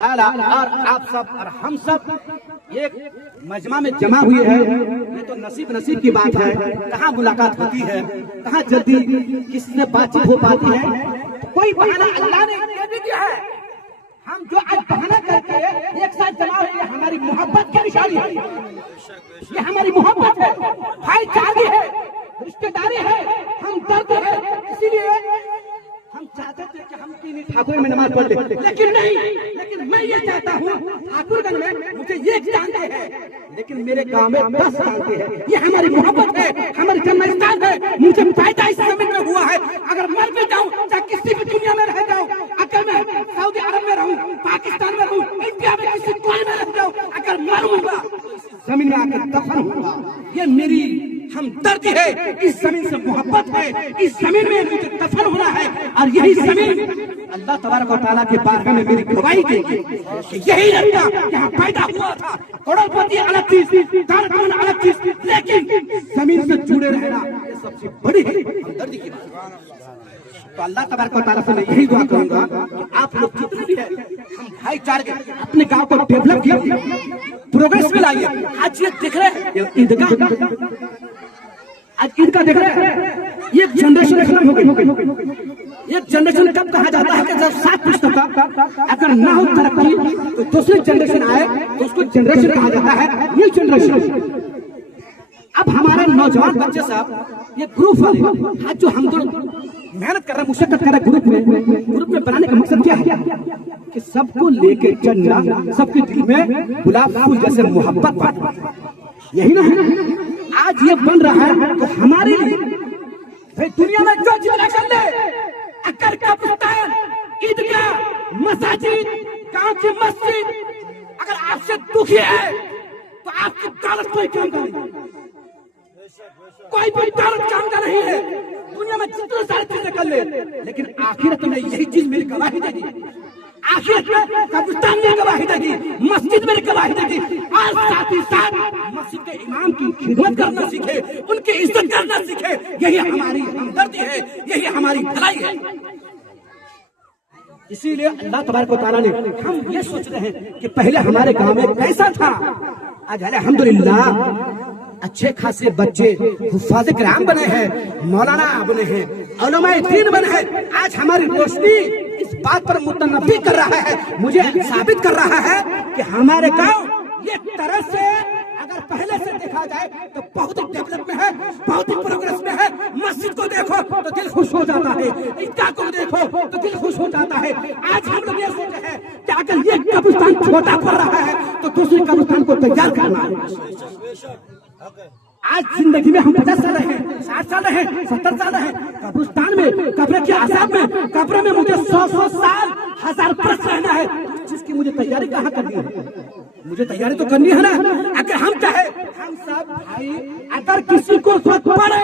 और आप सब और हम सब एक मजमा में जमा हुए हैं। ये तो नसीब की बात है, कहाँ मुलाकात होती है, कहाँ जल्दी किसी से बातचीत हो पाती है। कोई बहाना अल्लाह ने दे भी दिया है। हम जो आज बहाना करके एक साथ जमा हुए, ये हमारी मोहब्बत की निशानी है, ये हमारी मोहब्बत है, भाईचारे है, रिश्तेदारी है, हम दर्द है। इसीलिए हम चाहते थे कि हम तीन ठाकुर में नमाज पढ़ ले, लेकिन नहीं। लेकिन मैं ये चाहता हूँ, ठाकुरगंज में मुझे ये जानते हैं, लेकिन मेरे गांव में 10 जानते हैं। ये हमारी मोहब्बत है, हमारी जन्मस्थान है। मुझे पैदा इस जमीन में हुआ है। अगर मर भी जाऊँ, चाहे किसी भी दुनिया में रह जाऊँ, अगर मैं सऊदी अरब में रहूँ, पाकिस्तान में रहूँ, इंडिया में किसी कोने में रह जाऊँ, अगर मरूंगा जमीन में आकर दफन होगा। ये मेरी हमदर्दी है, इस जमीन से मोहब्बत है, इस जमीन में मुझे दफन होना है। और यही जमीन अल्लाह तबारक व तआला के बारगाह में मेरी गवाही देगी कि यही लड़का यहाँ पैदा हुआ था। करोड़पति अलग चीज, दौलतमंद अलग चीज, लेकिन जमीन से जुड़े रहना ये सबसे बड़ी हमदर्दी की बात। तो अल्लाह तबारक व तआला से मैं यही दुआ करूंगा कि आप लोग जितने भी हैं, हम भाईचारे के अपने गांव को डेवलप कीजिए, प्रोग्रेस में लाइए। आज ये देख रहे हैं ईदगाह, आज ईदगाह देख रहे हैं, ये जनरेशन खत्म हो गई। एक जनरेशन कब कहा जाता है कि जब 7 पुस्तक का अगर ना हो तरक्की, तो दूसरी जनरेशन आए तो उसको जनरेशन कहा जाता है, न्यू जनरेशन। अब हमारे नौजवान बच्चे साहब, ये ग्रुप वाले आज जो हम लोग मेहनत कर रहे हैं, मुशक्कत कर रहे हैं, ग्रुप में बनाने का मकसद क्या है कि सबको लेके चलना, सबके दिल में गुलाब फूल जैसे मोहब्बत बांटना, यही ना है। आज ये बन रहा है तो हमारे लिए भाई दुनिया में जो जितना कर ले, अगर कब्रिस्तान, ईदगाह, मस्जिद, गांव की मस्जिद अगर आपसे दुखी है तो आपकी दौलत कोई काम का नहीं, कोई भी दौलत काम का नहीं है। दुनिया में जितनी सारी चीजें कर ले, लेकिन आखिरत में यही चीज मेरी गवाही देगी। आखिरत में कब्रिस्तान में गवाही देगी, मस्जिद में गवाही देगी। और साथ ही साथ मस्जिद के इमाम की खिदमत करना सीखे, उनकी इज्जत करना सीखे। यही हमारी हमदर्दी है, यही हमारी भलाई है। इसीलिए अल्लाह तबारक व तआला ने, हम ये सोच रहे हैं कि पहले हमारे गांव में कैसा था, आज अल्हम्दुलिल्लाह अच्छे खासे बच्चे हुफ्फाज़े किराम बने हैं, मौलाना बने हैं, उलमाए दीन बने हैं। आज हमारी रोशनी इस बात पर मुतनब्बी कर रहा है, मुझे साबित कर रहा है कि हमारे गांव ये तरह से अगर पहले से देखा जाए तो बहुत ही डेवलप में है, बहुत ही प्रोग्रेस में है। मस्जिद को देखो तो दिल खुश हो जाता है, ईदगाह को देखो तो दिल खुश हो जाता है। आज हम लोग ये सोचे हैं कि अगर ये कब्रिस्तान छोटा पड़ रहा है तो दूसरे कब्रिस्तान को तैयार करना है। आज जिंदगी में हम 50 साल रहे, 60 साल रहे, 70 साल रहे, कब्रिस्तान में, कब्र के आसाब में, कब्र में मुझे 100 साल, 1000 बरस रहना है। जिसकी मुझे तैयारी कहाँ करनी है, मुझे तैयारी तो करनी है ना। अगर हम चाहे, हम सब भाई, अगर किसी को जरूरत पड़े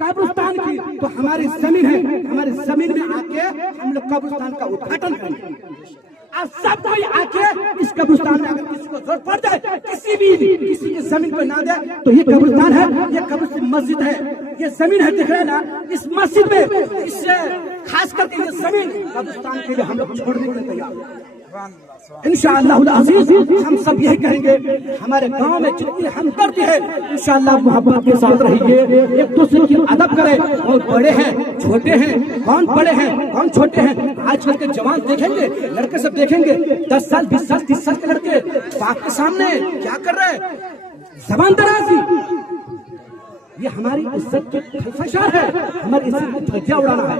कब्रिस्तान की तो हमारी जमीन है, हमारी जमीन में आके हम लोग कब्रिस्तान का उद्घाटन करेंगे। और सब कोई आके इस कब्रिस्तान में अगर किसी को जरूरत पड़ जाए, किसी की जमीन पर ना दे, तो ये कब्रिस्तान है, ये कब्रिस्तान मस्जिद है, ये जमीन है, दिख रहा है ना। इस मस्जिद में, इससे खास करके ये जमीन कब्रिस्तान के लिए हम लोग छोड़ने के लिए तैयार हैं। इंशाअल्लाह अज़ीज़ हम सब यही कहेंगे, हमारे गांव में जितनी हमदर्दी है इंशाअल्लाह मोहब्बत के साथ रहिए, एक दूसरे की अदब करें। और बड़े हैं, छोटे हैं, कौन बड़े हैं, कौन छोटे हैं। आजकल के जवान देखेंगे, लड़के सब देखेंगे, 10 साल, 20 साल, 30 साल के लड़के बाप के सामने क्या कर रहे हैं, जबान दराजी। ये हमारी इज्जत की फशार है, हमारी इज्जत को धज्जियां उड़ाना है।